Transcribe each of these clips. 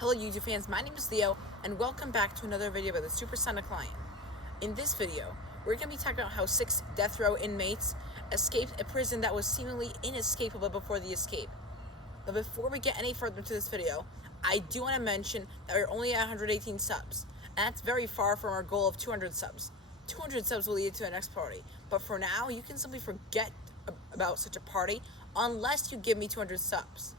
Hello YouTube fans, my name is Leo, and welcome back to another video by the Supersonic Lion. In this video, we're going to be talking about how 6 death row inmates escaped a prison that was seemingly inescapable before the escape. But before we get any further into this video, I do want to mention that we're only at 118 subs, and that's very far from our goal of 200 subs. 200 subs will lead to the next party, but for now, you can simply forget about such a party unless you give me 200 subs.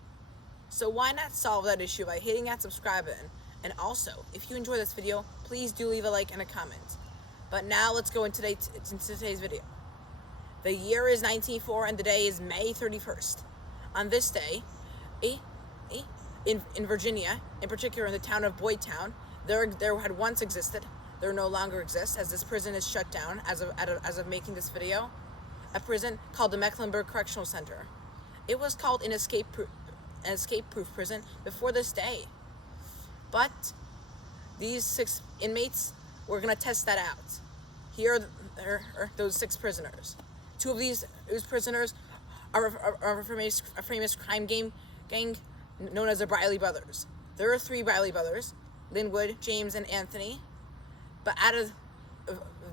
So why not solve that issue by hitting that subscribe button? And also, if you enjoy this video, please do leave a like and a comment. But now let's go into today's video. The year is 1904 and the day is May 31st. On this day, in Virginia, in particular in the town of Boydtown, there had once existed, there no longer exists, as this prison is shut down as of making this video, a prison called the Mecklenburg Correctional Center. It was called an escape-proof prison before this day. But these 6 inmates, we're going to test that out. Here are those 6 prisoners. 2 of these prisoners are a famous crime gang known as the Briley Brothers. There are 3 Briley brothers, Linwood, James, and Anthony. But out of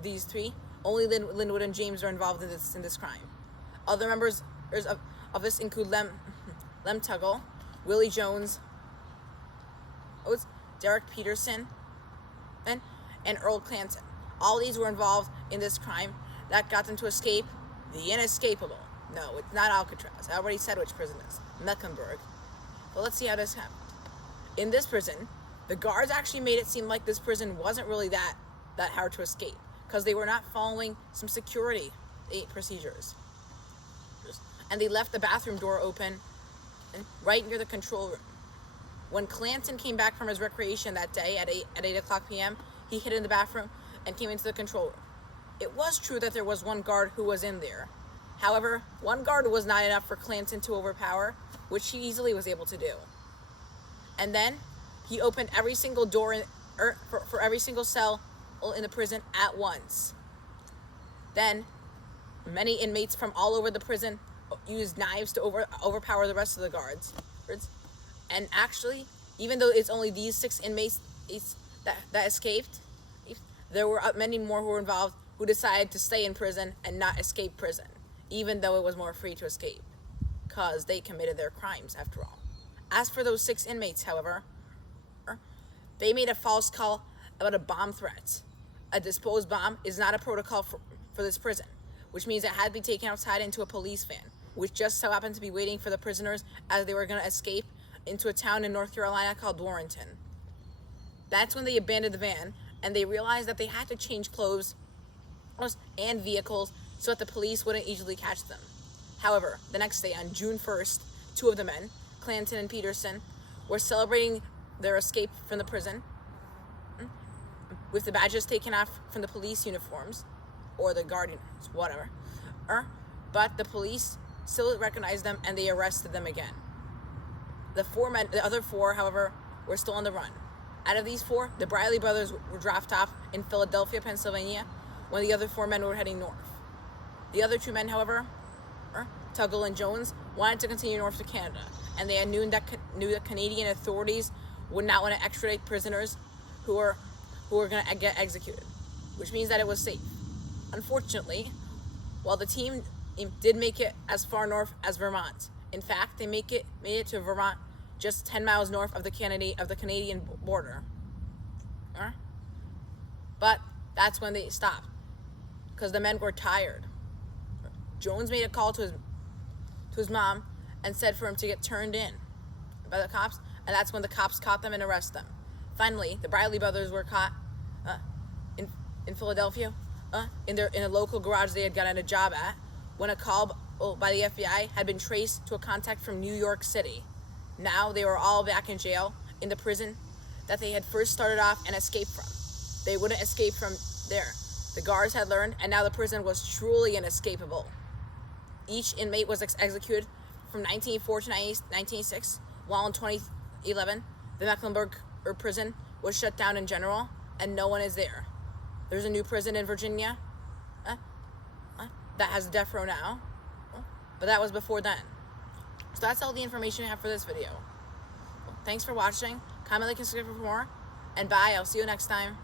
these 3, only Linwood and James are involved in this crime. Other members of this include Lem Tuggle, Willie Jones, Derek Peterson, and Earl Clanton. All these were involved in this crime that got them to escape the Inescapable. No, it's not Alcatraz. I already said which prison it is. Mecklenburg. But let's see how this happened. In this prison, the guards actually made it seem like this prison wasn't really that hard to escape, because they were not following some security procedures. And they left the bathroom door open right near the control room. When Clanton came back from his recreation that day at 8 o'clock p.m., he hid in the bathroom and came into the control room. It was true that there was one guard who was in there. However, one guard was not enough for Clanton to overpower, which he easily was able to do. And then he opened every single door for every single cell in the prison at once. Then many inmates from all over the prison used knives to overpower the rest of the guards. And actually, even though it's only these 6 inmates that escaped, there were many more who were involved who decided to stay in prison and not escape prison, even though it was more free to escape, because they committed their crimes after all. As for those 6 inmates, however, they made a false call about a bomb threat. A disposed bomb is not a protocol for this prison, which means it had to be taken outside into a police van, which just so happened to be waiting for the prisoners as they were going to escape into a town in North Carolina called Warrenton. That's when they abandoned the van, and they realized that they had to change clothes and vehicles so that the police wouldn't easily catch them. However, the next day, on June 1st, 2 of the men, Clanton and Peterson, were celebrating their escape from the prison with the badges taken off from the police uniforms, or the guardians, whatever. But the police still recognized them and they arrested them again. The other 4, however, were still on the run. Out of these 4, the Briley brothers were dropped off in Philadelphia, Pennsylvania, when the other 4 men were heading north. The other 2 men, however, Tuggle and Jones, wanted to continue north to Canada, and they knew that Canadian authorities would not want to extradite prisoners who were going to get executed, which means that it was safe. Unfortunately, while the team did make it as far north as Vermont, in fact, they made it to Vermont, just 10 miles north of the Canadian border. But that's when they stopped, because the men were tired. Jones made a call to his mom and said for him to get turned in by the cops, and that's when the cops caught them and arrested them. Finally, the Briley brothers were caught in Philadelphia, in a local garage they had gotten a job at, when a call by the FBI had been traced to a contact from New York City. Now they were all back in jail in the prison that they had first started off and escaped from. They wouldn't escape from there. The guards had learned, and now the prison was truly inescapable. Each inmate was executed from 1904 to 1906, while in 2011, the Mecklenburg prison was shut down in general, and no one is there. There's a new prison in Virginia that has a death row now, but that was before then. So that's all the information I have for this video. Thanks for watching. Comment, like, and subscribe for more. And bye. I'll see you next time.